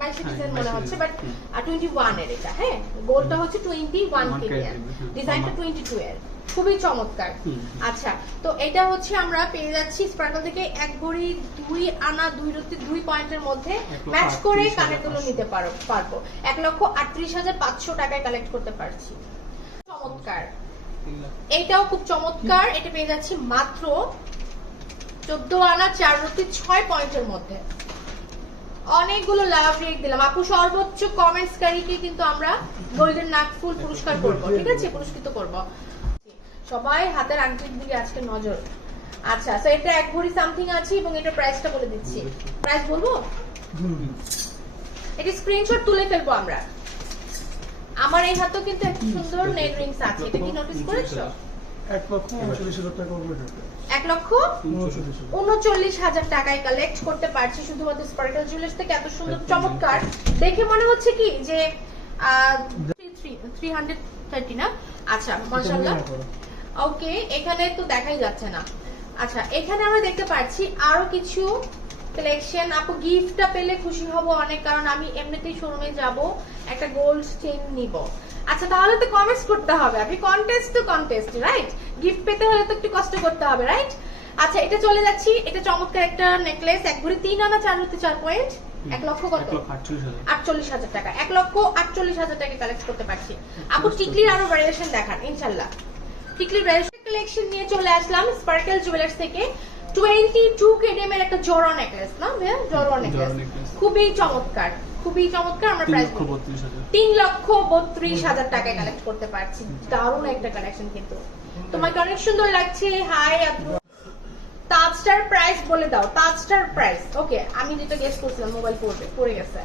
22 design মনে হচ্ছে, but 21 এর এটা। হ্যাঁ, গোলটা হচ্ছে 21 কেজি, ডিজাইনটা 22 এর, খুবই চমৎকার। আচ্ছা, তো এটা হচ্ছে আমরা পেয়ে যাচ্ছি স্পার্কল থেকে 1 ভরি 2 আনা 2 পয়েন্টের মধ্যে ম্যাচ করে কানের দুল নিতে পারবো। 1,38,500 টাকায় কালেক্ট করতে পারছি। চমৎকার, এইটাও খুব চমৎকার। এটা পেয়ে যাচ্ছি মাত্র 14 আনা 4 রতি 6 পয়েন্টের মধ্যে। অনেকগুলো লাভ রেট দিলাম আপু। সর্বোচ্চ কমেন্টসকারীকে কিন্তু আমরা গোল্ডেন নাকফুল পুরস্কার করব, ঠিক আছে, পুরস্কৃত করব। সবাই হাতের আংটির দিকে আজকে নজর। আচ্ছা, সো এটা 1 ভরি সামথিং আছে এবং এটা প্রাইসটা বলে দিচ্ছি। প্রাইস বলবো? এটা স্ক্রিনশট তুলে ফেলবো আমরা। আমার এই হাতেও কিন্তু একটা সুন্দর নেল রিংস আছে, এটা কি নোটিস করেছো? 1,39,000 টাকা হবে। 1,39,000 টাকায় কালেক্ট করতে পারছি শুধুমাত্র স্পার্কল জুয়েলার্স থেকে। এত সুন্দর চমৎকার দেখে মনে হচ্ছে কি যে 330 না? আচ্ছা, মাশাআল্লাহ। ওকে, এখানে তো দেখাই যাচ্ছে না। আচ্ছা, এখানে আমরা দেখতে পাচ্ছি আরো কিছু কালেকশন। আপু গিফটটা পেলে খুশি হব অনেক, কারণ আমি এমনিতেই শোরুমে যাব, একটা গোল্ড চেইন নিব। আচ্ছা, তাহলে তো কমেন্টস করতে হবে। আপনি কন্টেস্ট তো কন্টেস্ট, রাইট? গিফট পেতে হলে তো একটু কষ্ট করতে হবে, রাইট? আচ্ছা, এটা চলে যাচ্ছি। এটা চমৎকার একটা নেকলেস, 1 ভরি 3 আনা 4 রতি 4 পয়েন্ট। 1 লক্ষ কত? 48,000 টাকা। 1,48,000 টাকা কালেক্ট করতে পারছি। আপু টিকলির আরো ভ্যারিয়েশন দেখান ইনশাআল্লাহ। টিকলির ভ্যারিয়েশন কালেকশন নিয়ে চলে আসলাম স্পার্কল জুয়েলার্স থেকে। 22 কেডিএম এর একটা জড়ো নেকলেস, না ভাইয়া? জড়ো নেকলেস, খুবই চমৎকার, খুবই চমৎকার। আমরা প্রাইস 3,32,000 টাকায় কালেক্ট করতে পারছি। দারুণ একটা কালেকশন কিন্তু, তোমাকে অনেক সুন্দর লাগছে। হাই আপু, তাজটার প্রাইস বলে দাও। তাজটার প্রাইস ওকে, আমি যেটা গেস করছিলাম মোবাইল পড়ে গেছে।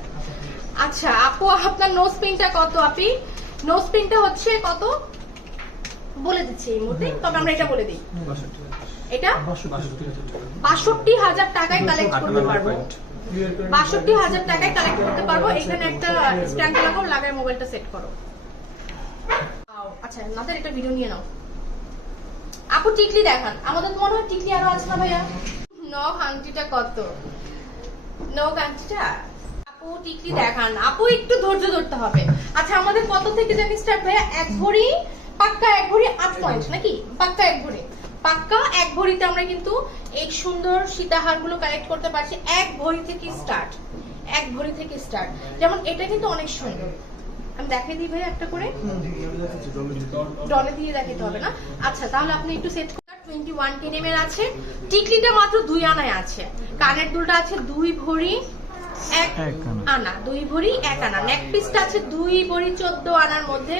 আচ্ছা আপু, আপনার নোজ পিনটা কত? আপনি নোজ পিনটা হচ্ছে কত বলে দিচ্ছি এই মুহূর্তে, তবে আমরা এটা বলে দিই। এটা 62,000 টাকায় কালেক্ট করতে পারবো। 62,000 টাকায় কালেক্ট করতে পারবো। এখানে একটা স্ট্যান্ড লাগাও, লাগায় মোবাইলটা সেট করো। আচ্ছা, নাদের একটা ভিডিও নিয়ে নাও। আপু টিকলি দেখান। আমাদের মনে হয় টিকলি আরো আছে না ভাইয়া? নখ আংটিটা কত? নখ আংটিটা আপু টিকলি দেখান। আপু একটু ধৈর্য ধরতে হবে। আচ্ছা, আমাদের কত থেকে জানি স্টার্ট ভাইয়া? 1 ভরি পাক্কা, 1 ভরি 8 পয়েন্ট নাকি? পাক্কা 1 ভরি, পাক্কা 1 ভরিতে আমরা কিন্তু এই সুন্দর সীতাহার গুলো কালেক্ট করতে পারছি। 1 ভরি থেকে স্টার্ট, 1 ভরি থেকে স্টার্ট। যেমন এটা কিন্তু অনেক সুন্দর, আমি দেখাই দিই ভাই একটা করে, ডলে দিয়ে দেখাতে হবে না। আচ্ছা, তাহলে আপনি একটু সেট করুন। 21 কেডিএম এর আছে। টিকলিটা মাত্র 2 আনায় আছে। কানের দুলটা আছে 2 ভরি 1 আনা, 2 ভরি 1 আনা। নেক পিসটা আছে 2 ভরি 14 আনার মধ্যে।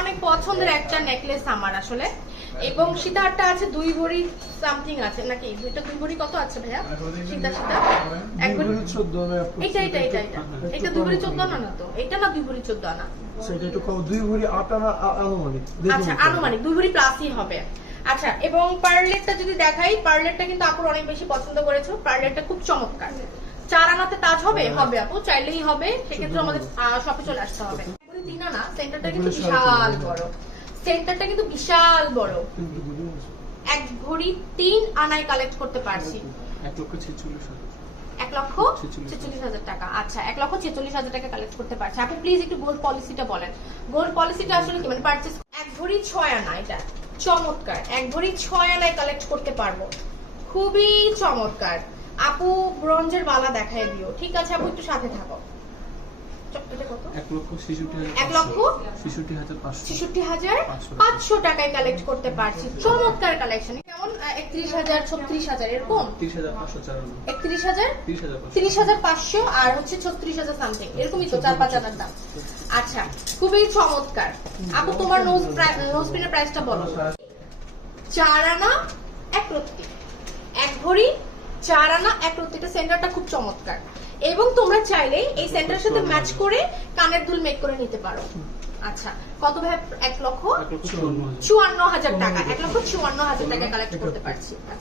অনেক পছন্দের একটা নেকলেস আমার আসলে। এবং সীতাহারটা আছে 2 ভরি সামথিং আছে নাকি? এটা 2 ভরি কত আছে ভাইয়া? সীতা 1 ভরি 14 আনা। এটা 2 ভরি 14 আনা না তো? এটা না 2 ভরি 14 আনা? সেটা একটু কম, 2 ভরি 8 আনা আনুমানিক। আচ্ছা, আনুমানিক 2 ভরি প্লাসই হবে। আচ্ছা, এবং পার্লেটটা যদি দেখাই, পার্লেটটা কিন্তু আপুর অনেক বেশি পছন্দ করেছো। পার্লেটটা খুব চমৎকার। 4 আনাতে তাজ হবে? হবে আপু, চাইলেই হবে। সেক্ষেত্রে আমাদের শপে চলে আসতে হবে। 3 আনা, সেন্টারটা কিন্তু বিশাল বড়। সেন্টারটা কিন্তু বিশাল বড়। 1 ভরি 3 আনায় কালেক্ট করতে পারছি। 1,46,000 টাকা। আচ্ছা, 1,46,000 টাকা কালেক্ট করতে পারছি। আপনি প্লিজ একটু গোল্ড পলিসিটা বলেন। গোল্ড পলিসিটা আসলে কি, মানে পারচেজ 1 ভরি 6 আনা, এটা চমৎকার। 1 ভরি 6 আনায় কালেক্ট করতে পারবো, খুবই চমৎকার। আপু ব্রোঞ্জের বালা দেখাই দিও, ঠিক আছে আপু? একটু সাথে থাকো। এটা কত? 1,66,500 টাকায় কালেক্ট করতে পারছি। চমৎকার কালেকশন। কেমন? 31,000, 36,000 এরকম? 30,500 আর হচ্ছে 36,000 সামথিং, এরকমই তো 4-5 হাজার দাম। আচ্ছা, খুবই চমৎকার। আপু তোমার নোজ পিনের প্রাইসটা বলো। 4 আনা 1 রত্তি, 1 ভরি 4 আনা 1 রত্তি। এটা সেন্টারটা খুব চমৎকার। এবং তোমরা চাইলে এই সেন্টারের সাথে ম্যাচ করে কানের দুল মেক করে নিতে পারো। আচ্ছা, কত ভাই? 1,54,000 টাকা। 1,54,000 টাকা কালেক্ট করতে পারছি।